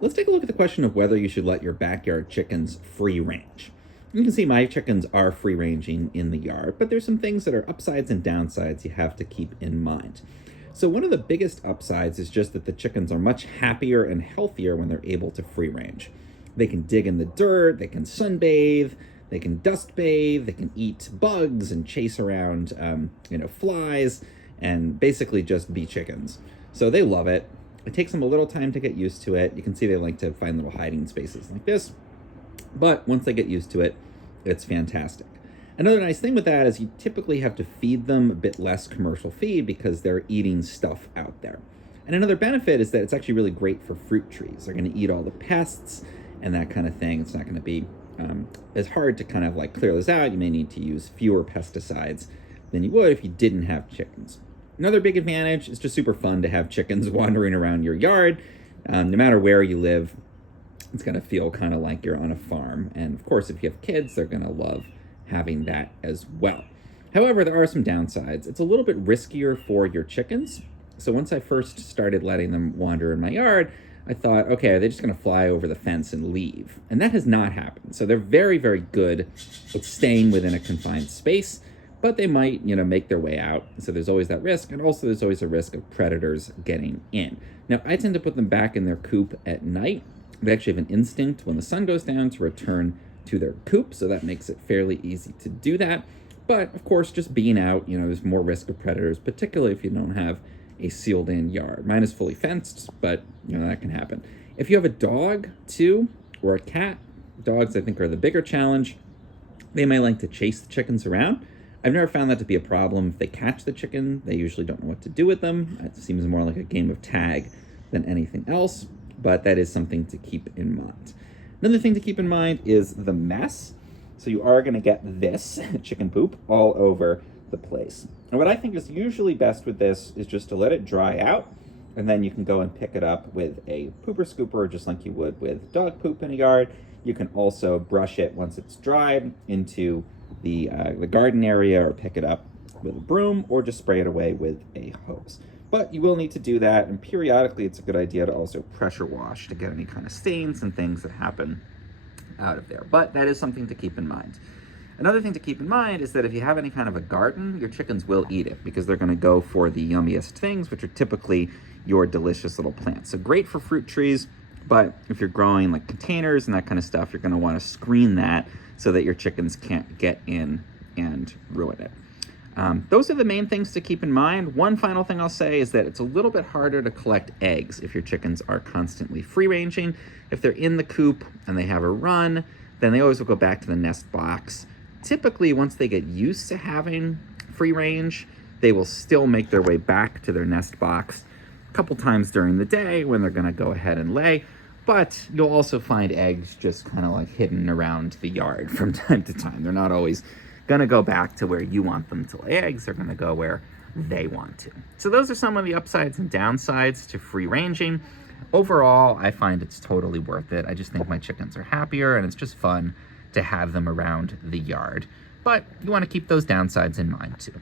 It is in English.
let's take a look at the question of whether you should let your backyard chickens free range. You can see my chickens are free ranging in the yard, but there's some things that are upsides and downsides you have to keep in mind. So one of the biggest upsides is just that the chickens are much happier and healthier when they're able to free range. They can dig in the dirt, they can sunbathe, they can dust bathe, they can eat bugs and chase around, flies, and basically just be chickens. So they love it. It takes them a little time to get used to it. You can see they like to find little hiding spaces like this. But once they get used to it, it's fantastic. Another nice thing with that is you typically have to feed them a bit less commercial feed because they're eating stuff out there. And another benefit is that it's actually really great for fruit trees. They're going to eat all the pests and that kind of thing. It's not going to be as hard to kind of like clear this out. You may need to use fewer pesticides than you would if you didn't have chickens. Another big advantage is just super fun to have chickens wandering around your yard. No matter where you live, it's going to feel kind of like you're on a farm. And of course, if you have kids, they're going to love having that as well. However, there are some downsides. It's a little bit riskier for your chickens. So once I first started letting them wander in my yard, I thought, okay, are they just going to fly over the fence and leave? And that has not happened. So they're very, very good at staying within a confined space, but they might, make their way out. So there's always that risk. And also there's always a risk of predators getting in. Now, I tend to put them back in their coop at night. They actually have an instinct when the sun goes down to return to their coop. So that makes it fairly easy to do that. But of course, just being out, there's more risk of predators, particularly if you don't have a sealed in yard. Mine is fully fenced, but that can happen. If you have a dog too, or a cat, dogs I think are the bigger challenge. They may like to chase the chickens around. I've never found that to be a problem. If they catch the chicken, they usually don't know what to do with them. It seems more like a game of tag than anything else, but that is something to keep in mind. Another thing to keep in mind is the mess. So you are going to get this chicken poop all over the place. And what I think is usually best with this is just to let it dry out, and then you can go and pick it up with a pooper scooper, just like you would with dog poop in a yard. You can also brush it once it's dried into the garden area, or pick it up with a broom, or just spray it away with a hose. But you will need to do that, and periodically it's a good idea to also pressure wash to get any kind of stains and things that happen out of there. But that is something to keep in mind. Another thing to keep in mind is that if you have any kind of a garden, your chickens will eat it because they're going to go for the yummiest things, which are typically your delicious little plants. So great for fruit trees, but if you're growing like containers and that kind of stuff, you're going to want to screen that so that your chickens can't get in and ruin it. Those are the main things to keep in mind. One final thing I'll say is that it's a little bit harder to collect eggs if your chickens are constantly free ranging. If they're in the coop and they have a run, then they always will go back to the nest box. Typically, once they get used to having free range, they will still make their way back to their nest box a couple times during the day when they're going to go ahead and lay. But you'll also find eggs just kind of like hidden around the yard from time to time. They're not always going to go back to where you want them to lay eggs. They're going to go where they want to. So those are some of the upsides and downsides to free ranging. Overall, I find it's totally worth it. I just think my chickens are happier, and it's just fun to have them around the yard. But you want to keep those downsides in mind too.